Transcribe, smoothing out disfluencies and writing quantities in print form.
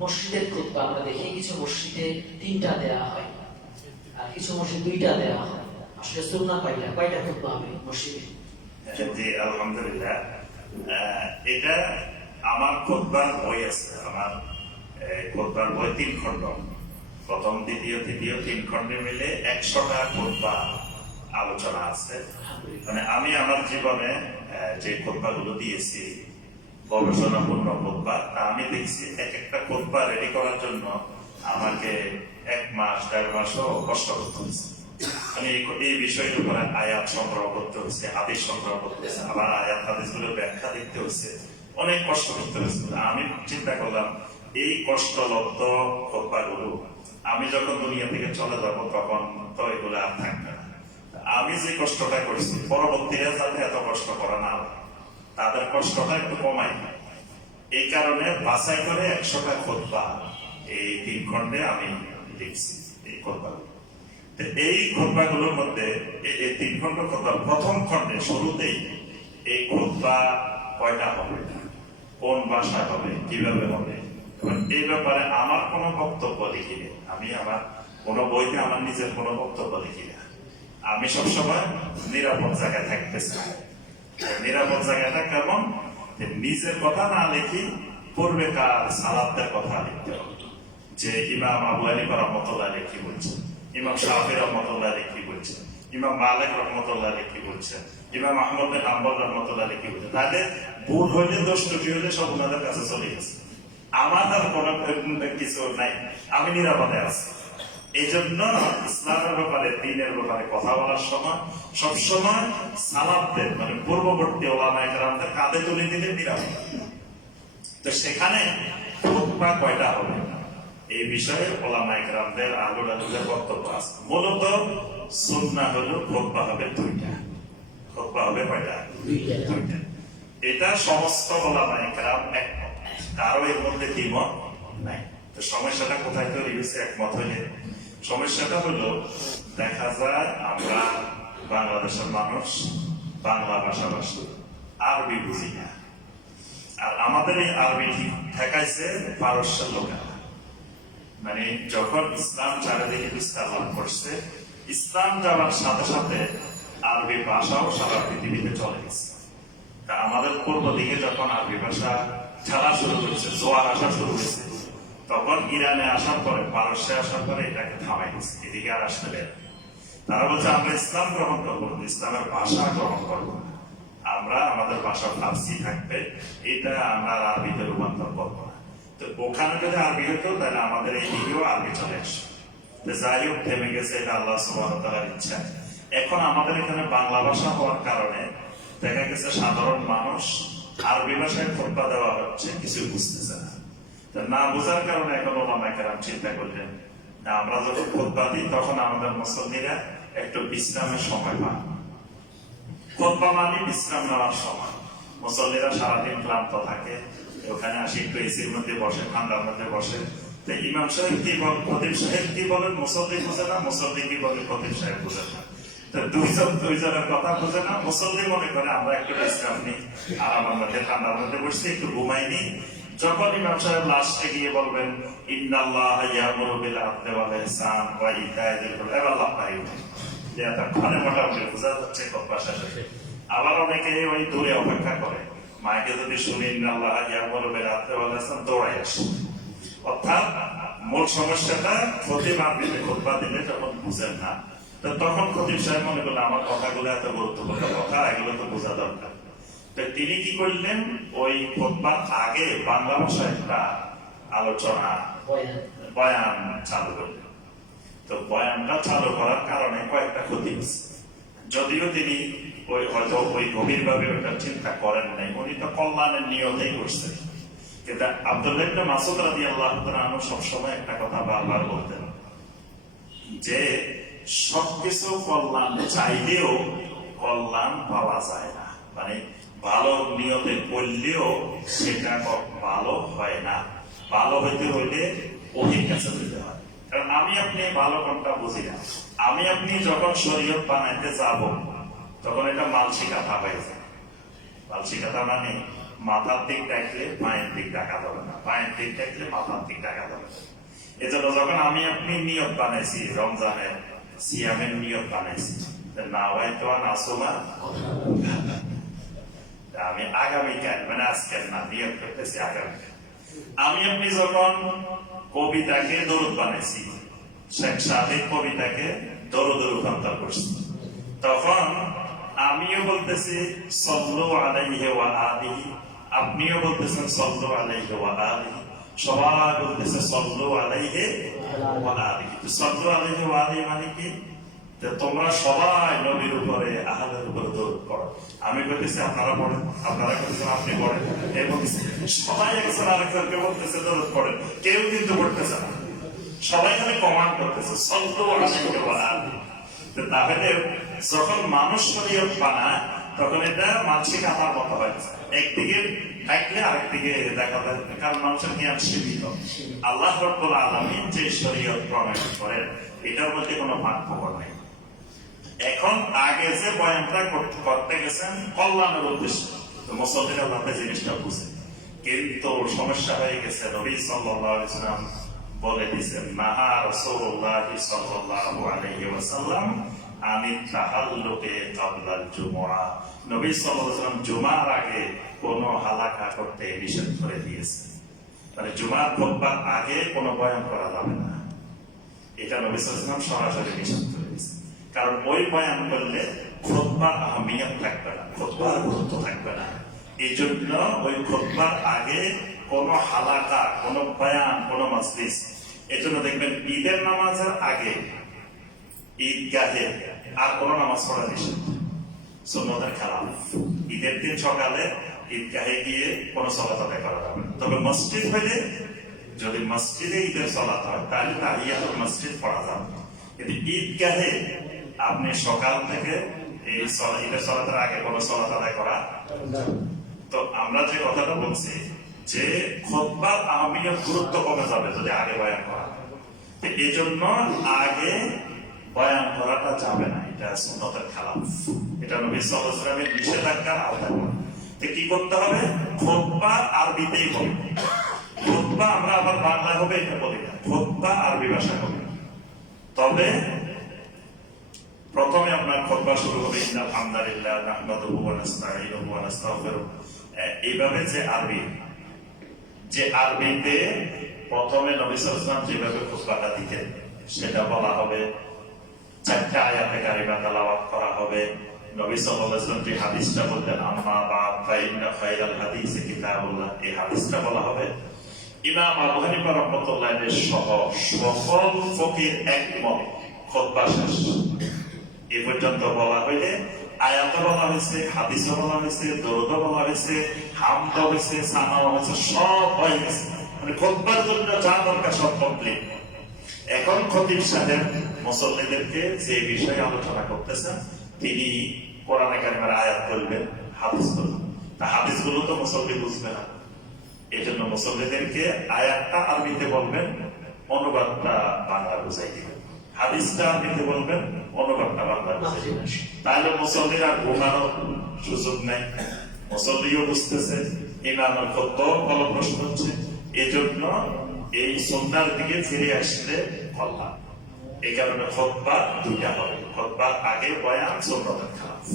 মসজিদের খুতবা আমরা দেখি কিছু মসজিদে 3টা দেয়া হয় আর কিছু মসজিদ 2টা দেয়া হয়। আসলে সুন্নাহ কয়টা খুতবা হবে মসজিদে? জি আলহামদুলিল্লাহ, এটা আমার খুতবার বই আছে। আমার খুতবার বই 3 খণ্ড, প্রথম দ্বিতীয় তৃতীয় 3 খণ্ডে মিলে 100টা খুতবা আলোচনা আছে। মানে আমি আমার জীবনে যে খুতবাগুলো দিয়েছি গবেষণাপূর্ণ খুতবা, আমি দেখছি এক একটা খুতবা রেডি করার জন্য আমাকে 1 মাস 1.5 মাসও কষ্ট করতে হয়েছে। মানে এই বিষয়ের উপরে আয়াত সংগ্রহ করতে হয়েছে, হাদিস সংগ্রহ করতে হয়েছে, আবার আয়াত হাদিসগুলোর ব্যাখ্যা দেখতে হয়েছে, অনেক কষ্ট করতে হয়েছে। আমি চিন্তা করলাম এই কষ্টলব্ধ খুতবাগুলো আমি যখন দুনিয়া থেকে চলে যাব তখন তো এগুলো আর থাকবে না। আমি যে কষ্টটা করছি পরবর্তীরা যাতে এত কষ্ট করে না, তাদের কষ্টটা একটু কমাই। এই কারণে বাছাই করে 100টা খুতবা এই 3 খণ্ডে আমি লিখছি। এই খুতবাগুলো, এই খুতবাগুলোর মধ্যে এই 3 খণ্ড খুতবা প্রথম খণ্ডে শুরুতেই এই খুতবা কয়টা হবে, কোন ভাষায় হবে, কিভাবে হবে, এই ব্যাপারে আমার কোনো বক্তব্য লিখি নেই। আমি আমার কোনো বইতে আমার নিজের কোনো বক্তব্য লিখি না। আমি সবসময় নিরাপদ জায়গায় থাকতে চাই। নিরাপদ জায়গাটা কেমন, নিজের কথা না লিখি পূর্বেকার সালাফদের কথা লিখতে হবে। যে ইমাম আবু হানিফা রাহমাতুল্লাহ আলাইহি কি বলছেন, ইমাম শাফি রাহমাতুল্লাহ আলাইহি কি বলছেন, ইমাম মালিক রাহমাতুল্লাহ আলাইহি কি বলছেন, ইমাম আহমদ বিন হাম্বল রাহমাতুল্লাহ আলাইহি কি বলছেন। তাহলে ভুল হইলে দোষ ত্রুটি হইলে সব ওনাদের কাছে চলে গেছে, আমার আর কোনো কিছু নাই, আমি নিরাপদে আছি। এই জন্য ইসলামের ব্যাপারে, দ্বীনের ব্যাপারে কথা বলার সময় সবসময় সালাফদের মানে পূর্ববর্তী ওলামায়ে কেরামদের কাঁধে তুলে দিলে নিরাপদ। তো সেখানে খুতবা কয়টা হবে এই বিষয়ে ওলামায়ে কেরামদের আহলুল হাদিসের বক্তব্য আছে। মূলত সুন্নাহ হলো খুতবা হবে 2টা। খুতবা হবে কয়টা? 2টা। এটা সমস্ত ওলামায়ে কেরাম একমত, কারো এর মধ্যে দ্বিমত নাই। তো সমস্যাটা কোথায় তৈরি হয়েছে একমত হইলে? সমস্যাটা হলো দেখা যায় আমরা বাংলাদেশের মানুষ, বাংলা ভাষাভাষী, আরবি বুঝি না। আর আমাদের এই আরবি ঠিক ঠেকাইছে পারস্যের লোকেরা। মানে যখন ইসলাম চারিদিকে বিস্তার লাভ করছে, ইসলাম যাওয়ার সাথে সাথে আরবি ভাষাও সারা পৃথিবীতে চলে গেছে। তা আমাদের পূর্ব দিকে যখন আরবি ভাষা খেলা শুরু করেছে, জোয়ার আসা শুরু হয়েছে, তখন ইরানে আসার পরে, পারস্যে আসার পরে এটাকে থামাই দিচ্ছে, এদিকে আর আসতে দেয়। তারা বলছে আমরা ইসলাম গ্রহণ করবো, ইসলামের ভাষা গ্রহণ করবো না, আমরা আমাদের ভাষা ফার্সি থাকবে, এটা আমরা আরবিতে রূপান্তর করবো না। তো ওখানে যদি আরবি হতো তাহলে আমাদের এই দিকেও আরবি চলে আসে। যাই হোক, থেমে গেছে, এটা আল্লাহ সুবহানাহু ওয়া তাআলার ইচ্ছা। এখন আমাদের এখানে বাংলা ভাষা হওয়ার কারণে দেখা গেছে সাধারণ মানুষ আরবি ভাষায় খুতবা দেওয়া হচ্ছে, কিছু বুঝতেছে না। না বোঝার কারণে এখন ওলামায়ে কেরাম চিন্তা করলেন আমরা যখন খুতবা দিই তখন আমাদের মুসল্লিরা একটু বিশ্রামের সময় পান। খুতবা মানে বিশ্রাম নেওয়ার সময়। মুসল্লিরা সারাদিন ক্লান্ত থাকে, ওখানে আসি একটু এসির মধ্যে বসে, ঠান্ডার মধ্যে বসে। তো ইমাম সাহেব কি বলেন, খতিব সাহেব কি বলেন, মুসল্লি বোঝে না, মুসল্লি কি বলে, খতিব সাহেব বোঝে না। তো দুইজনের কথা বোঝে না। মুসল্লি মনে করে আমরা একটু বিশ্রাম নিই, আরামের মধ্যে ঠান্ডার মধ্যে বসছি, একটু ঘুমাই নিই। যখন ইমাম সাহেব লাস্টে গিয়ে বলবেন ইন্নাল্লাহা ইয়ামুরু বিল আদলি ওয়াল ইহসান ওয়া ইতাই যিল কুরবা, এবার লাফাই উঠে। এটা কানে মোটামুটি বোঝা যাচ্ছে খুতবা শেষ হয়েছে। আবার অনেকে ওই দূরে অপেক্ষা করে, মাইকে যদি শুনি ইন্নাল্লাহা ইয়ামুরু বিল আদলি ওয়াল ইহসান, দৌড়াই আসে। অর্থাৎ মূল সমস্যাটা খতিব আরবিতে খুতবা দিলে যখন বুঝেন না, তো তখন খতিব সাহেব মনে করলেন আমার কথাগুলো এত গুরুত্বপূর্ণ কথা, এগুলো তো বোঝা দরকার। তিনি কি করলেন, ওই খুতবার আগে বাংলা ভাষায় একটা আলোচনা বয়ান চালু করলেন। তো বয়ানটা চালু করার কারণে কয়েকটা ক্ষতি হচ্ছে। যদিও তিনি হয়তো ওই গভীর ভাবে ওইটা চিন্তা করেন নাই, উনি তো কল্যাণের নিয়তেই করছেন। কিন্তু আব্দুল্লাহ ইবনে মাসউদ রাদিয়াল্লাহু তাআলা আনহু সবসময় একটা কথা বারবার বলতেন যে সবকিছু কল্যাণ চাইলেও কল্যাণ পাওয়া যায় না। মানে ভালো নিয়তে করলেও সেটা ভালো হয় না। ভালো হইতে হইলে ওহির কাছে যেতে হয়। কারণ আমি আপনি ভালো কোনটা বুঝি না। আমি আপনি যখন শরীয়ত বানাইতে যাব তখন এটা মালসি কথা হয়ে যায়। মালসি কথা মানে মাথার দিক ডাকলে পায়ের দিক ডাকা যাবে না, পায়ের দিক ডাকলে মাথার দিক ডাকা যাবে না। এজন্য যখন আমি আপনি নিয়ত বানাইছি, রমজানের সিয়ামের নিয়ত বানাইছি, না হয় তো নাসুমা, আমি আগামীকাল মানে আজকের না, নিয়ত করতেছি আগামীকাল। আমি আপনি যখন কবিতাকে দরুদ বানাইছি, শেখ সাদিক কবিতাকে দরুদে রূপান্তর করছি, তখন আমিও বলতেছি সাল্লু আলাইহি ওয়া আলিহি, আপনিও বলতেছেন সাল্লু আলাইহি ওয়া আলিহি, সবাই বলতেছে সাল্লু আলাইহি ওয়া আলিহি। তো সাল্লু আলাইহি ওয়া আলিহি মানে কি? তোমরা সবাই নবীর উপরে, আহলের উপরে দরুদ পড়ো। আমি বলতেছি আপনারা পড়েন, আপনারা বলতেছেন আপনি পড়েন, এবং সবাই একজন আরেকজনকে বলতেছে দরুদ পড়েন, কেউ কিন্তু পড়তেছে না, সবাই খালি কমান্ড করতেছে সাল্লু আলাইহি ওয়া আলিহি। তাহলে যখন মানুষ শরীয়ত বানায় তখন এটা মানসিক আমার মতো হয়, একদিকে থাকলে আরেকদিকে দেখা যায়, কারণ মানুষের জ্ঞান সীমিত। আল্লাহ রাব্বুল আলামিন যে শরীয়ত প্রণয়ন করেন এটার মধ্যে কোনো পার্থক্য নাই। এখন আগে যে বয়ানটা করতে গেছেন কল্যাণের উদ্দেশ্যে, তো মুসলমানরা আল্লাহকে জিনিসটা বুঝে, কিন্তু সমস্যা হয়ে গেছে। নবী সাল্লাল্লাহু আলাইহি ওয়াসাল্লাম বলে দিয়েছেন, নাহা রাসূলুল্লাহ সাল্লাল্লাহু আলাইহি ওয়াসাল্লাম আনি তাহাল্লুকে ক্বাবলাল জুমআ। নবী সাল্লাল্লাহু আলাইহি ওয়াসাল্লাম জুমার আগে কোনো হালাকা করতে নিষেধ করে দিয়েছে, মানে জুমার খুতবার আগে কোনো বয়ান করা যাবে না, এটা নবী সাল্লাল্লাহু আলাইহি ওয়াসাল্লাম সরাসরি নিষেধ করে দিয়েছে। কারণ ওই বয়ান করলে খুতবার আহমিয়ত থাকবে না, খুতবার গুরুত্ব থাকবে না। এই জন্য ওই খুতবার আগে কোন হালাকা, কোন বয়ান, কোন মাজলিস, এই জন্য দেখবেন ঈদের নামাজের আগে ঈদগাহে আর কোন নামাজ পড়া নিষেধ, সুন্নতের খেলাফ। ঈদের দিন সকালে ঈদগাহে গিয়ে কোন সালাত আদায় করা যাবে না। তবে মসজিদ হইলে, যদি মসজিদে ঈদের সালাত হয় তাহলে তাহিয়াতুল মসজিদ পড়া যাবে, কিন্তু ঈদগাহে আপনি সকাল থেকে এই ঈদের সালাতের আগে কোন সালাত আদায় করা। তো আমরা যে কথাটা বলছি যে খুতবার আহমিয়ত, গুরুত্ব কমে যাবে যদি আগে বয়ান করা, এই জন্য আগে বয়ান করাটা যাবে না, এটা সুন্নতের খেলাফ, এটা নবী সাল্লাল্লাহু আলাইহি ওয়াসাল্লামের নিষেধাজ্ঞার আওতায় পড়ে। তো কি করতে হবে? খুতবা আরবিতেই হবে, খুতবা আমরা আবার বাংলায় হবে এটা বলি না, খুতবা আরবি ভাষায় হবে। তবে প্রথমে আপনার খুতবা শুরু হবে ইন্নাল হামদালিল্লাহ নাহমাদুহু ওয়া নাস্তাঈনুহু ওয়া নাস্তাগফিরুহ, এইভাবে যে আরবিতে প্রথমে নবী সাল্লাল্লাহু আলাইহি ওয়াসাল্লাম যেভাবে খুতবাটা দিতেন সেটা বলা হবে, চারটা আয়াতে কারিমা তেলাওয়াত করা হবে। নবী সাল্লাল্লাহু আলাইহি ওয়াসাল্লাম যে হাদিসটা বলতেন, আম্মা বা'দ ফাইন্না খায়রাল হাদিসি কিতাবুল্লাহ, এই হাদিসটা বলা হবে। ইমাম আবু হানিফা রাহমাতুল্লাহ আলাইহি সহ সকল ফকিহ একমত, খুতবা শেষ। এই পর্যন্ত বলা হইলে আয়াত বলা হয়েছে, হাদিস বলা হয়েছে, দরুদ বলা হয়েছে, হামদ হয়েছে, সানা হয়েছে, সব হয়ে গেছে, মানে খুতবার জন্য যা দরকার সব কমপ্লিট। এখন খতিব সাহেব মুসল্লিদেরকে যে বিষয়ে আলোচনা করতেছেন, তিনি কোরআনে কারিমের আয়াত বলবেন, হাদিস বলবেন। তা হাদিসগুলো তো মুসল্লি বুঝবে না, এই জন্য মুসল্লিদেরকে আয়াতটা আরবিতে বলবেন, অনুবাদটা বাংলা বুঝাই দিবেন। হাদিসটা আরবিতে বলবেন, অনুবাদটা বাংলা বুঝাই দিবেন। তাহলে মুসল্লিরা ঘুমানোর সুযোগ নাই, মুসল্লিও বুঝতেছে, ইমামের খুতবাও ফলপ্রসূ হচ্ছে। এই জন্য এই সুন্নাহর দিকে ফিরে আসলে কল্যাণ। এই কারণে খুতবা দুইটা হবে, খুতবার আগে বয়ান, সুন্নতের খেলাফ।